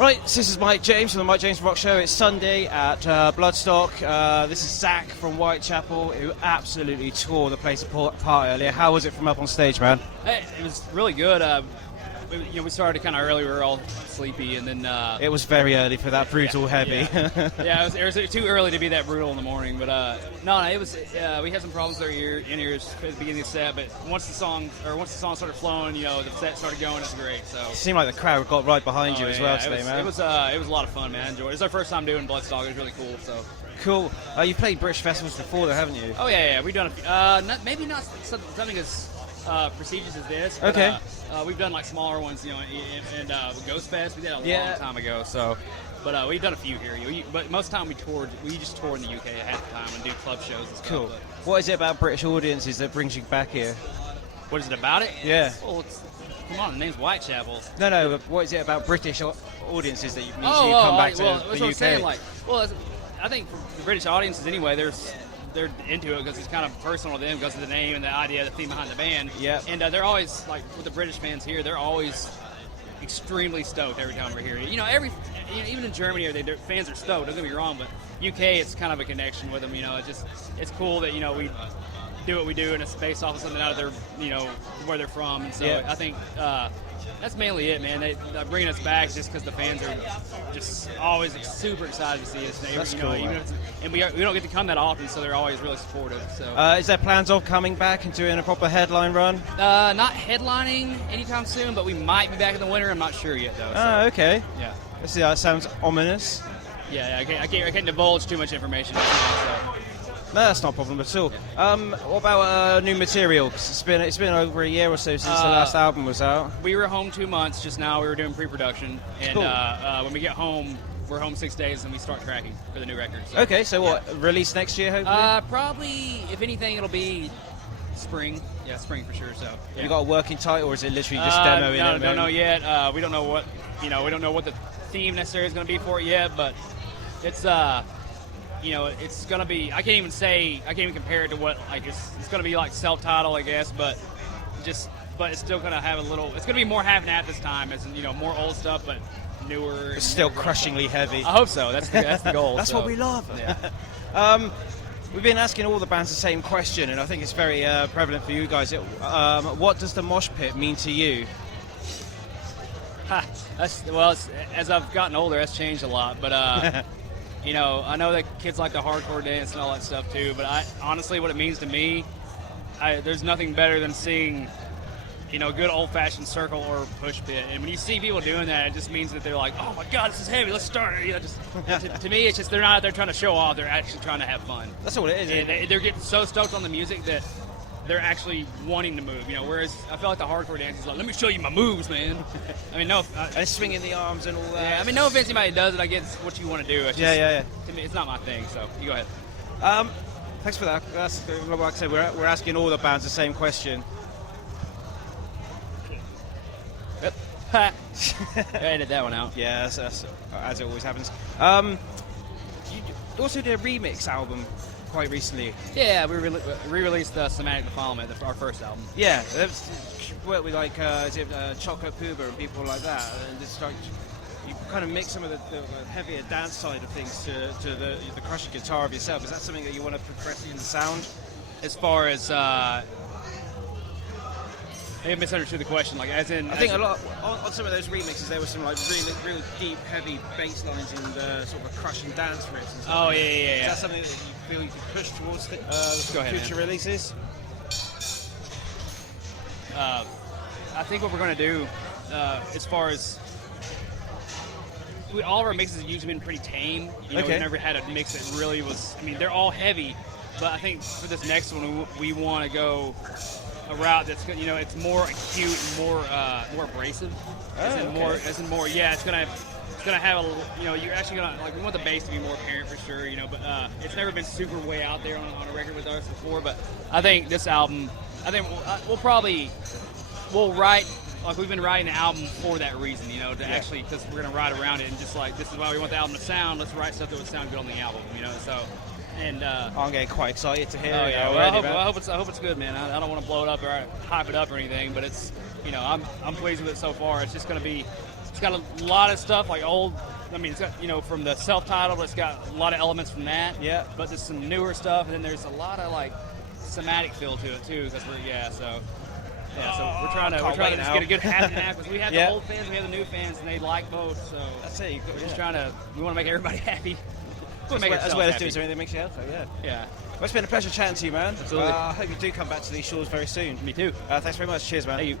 Right, so this is Mike James from the Mike James Rock Show. It's Sunday at Bloodstock. This is Zach from Whitechapel, who absolutely tore the place apart earlier. How was it from up on stage, man? Hey, it was really good. We started kind of early. We were all sleepy, and then It was very early for that brutal heavy. Yeah, it was too early to be that brutal in the morning. But no, it was. We had some problems with our in-ears at the beginning of the set, but once the song started flowing, the set started going. It was great. So It seemed like the crowd got right behind you as well today, man. It was a lot of fun, man. I enjoyed it. It was our first time doing Bloodstock. It was really cool. So. Cool. You played British festivals before, though, haven't you? Oh yeah. We've done a few. Maybe not something as prestigious as this. But, okay. We've done like smaller ones, and Ghost Fest. We did a long time ago. So, but we've done a few here. But most of the time we just tour in the UK half the time and do club shows and stuff. Cool. But, What is it about British audiences that brings you back here? what is it about it? Yeah. Well, come on, the name's Whitechapel. No, but what is it about British audiences that you come back to the that's what I'm UK? saying. I think for the British audiences anyway, they're into it because it's kind of personal to them because of the name and the idea, the theme behind the band. Yeah. And they're always, like, with the British fans here, they're always extremely stoked every time we're here. Even in Germany, their fans are stoked, don't get me wrong, but UK, it's kind of a connection with them, it's cool that, we do what we do and it's based off of something out of their, where they're from. And so I think that's mainly it, man. They bringing us back just because the fans are just always super excited to see us. That's cool, and we don't get to come that often, so they're always really supportive. So, is there plans of coming back and doing a proper headline run? not headlining anytime soon, but we might be back in the winter. I'm not sure yet, though. So. Okay. Yeah. Let's see, that sounds ominous. Yeah, I can't divulge too much information. So. No, that's not a problem at all. What about new material? 'Cause it's been over a year or so since the last album was out. We were home 2 months just now. We were doing pre-production, and Cool. When we get home, we're home 6 days, and we start tracking for the new record. So. Okay, so what, release next year, hopefully? Probably, if anything, it'll be spring. Yeah, spring for sure. So. Yeah. You got a working title, or is it literally just demoing it? No, don't know yet. We don't know what we don't know what the theme necessarily is going to be for it yet, but it's it's gonna be. I can't even compare it to what it's gonna be like self-titled, I guess, but it's still gonna have a little. It's gonna be more half and half this time, as in, more old stuff, but newer. It's still crushingly heavy. I hope so. That's the goal. That's what we love. Yeah. We've been asking all the bands the same question, and I think it's very prevalent for you guys. What does the mosh pit mean to you? As I've gotten older, that's changed a lot, but. I know that kids like the hardcore dance and all that stuff too, but honestly, what it means to me, there's nothing better than seeing, a good old-fashioned circle or push pit. And when you see people doing that, it just means that they're like, oh my God, this is heavy, let's start it. To me, it's just they're not out there trying to show off, they're actually trying to have fun. That's all it is. And they're getting so stoked on the music that they're actually wanting to move, whereas I feel like the hardcore dance is like, let me show you my moves, man. I mean, and swinging the arms and all that. Yeah, I mean, no offense to anybody that does it, I get what you want to do. It's yeah. To me, it's not my thing, so you go ahead. Thanks for that. Like I said, we're asking all the bands the same question. I edit that one out. Yeah, that's as it always happens. You also did a remix album quite recently. Yeah, we re-released Somatic Defilement, our first album. Yeah, worked with Chocolate Puba and people like that, and just like you kind of mix some of the heavier dance side of things to the crushing guitar of yourself. Is that something that you want to progress in the sound? As far as I misunderstood the question. Like, as in, I think a lot on some of those remixes there were some like really deep, heavy bass lines and sort of a crushing dance riffs. And stuff. Oh yeah. Is that something that you feel you could push towards the let's go ahead, future releases? I think what we're going to do, as far as all of our mixes have usually been pretty tame. We've never had a mix that really was. I mean, they're all heavy, but I think for this next one, we want to go a route that's it's more acute and more abrasive. It's gonna have you're actually gonna we want the bass to be more apparent for sure, but it's never been super way out there on a record with us before. But I think this album, we'll write like we've been writing the album for that reason, actually because we're gonna ride around it and just like this is why we want the album to sound. Let's write stuff that would sound good on the album, so. And I'm getting quite excited to hear it. Oh yeah, well, I hope it's good, man. I don't want to blow it up or hype it up or anything, but it's I'm pleased with it so far. It's just going to be It's got a lot of stuff like old. I mean, it's got, you know, from the self-titled, it's got a lot of elements from that. Yeah. But there's some newer stuff, and then there's a lot of like somatic feel to it too. Because so we're trying to just get a good half and half because we have the old fans, we have the new fans, and they like both. So that's it. We're just trying to. We want to make everybody happy. As well as doing something that makes you happy. Yeah. Well, it's been a pleasure chatting to you, man. Absolutely. I hope you do come back to these shores very soon. Me too. Thanks very much. Cheers, man. Thank you.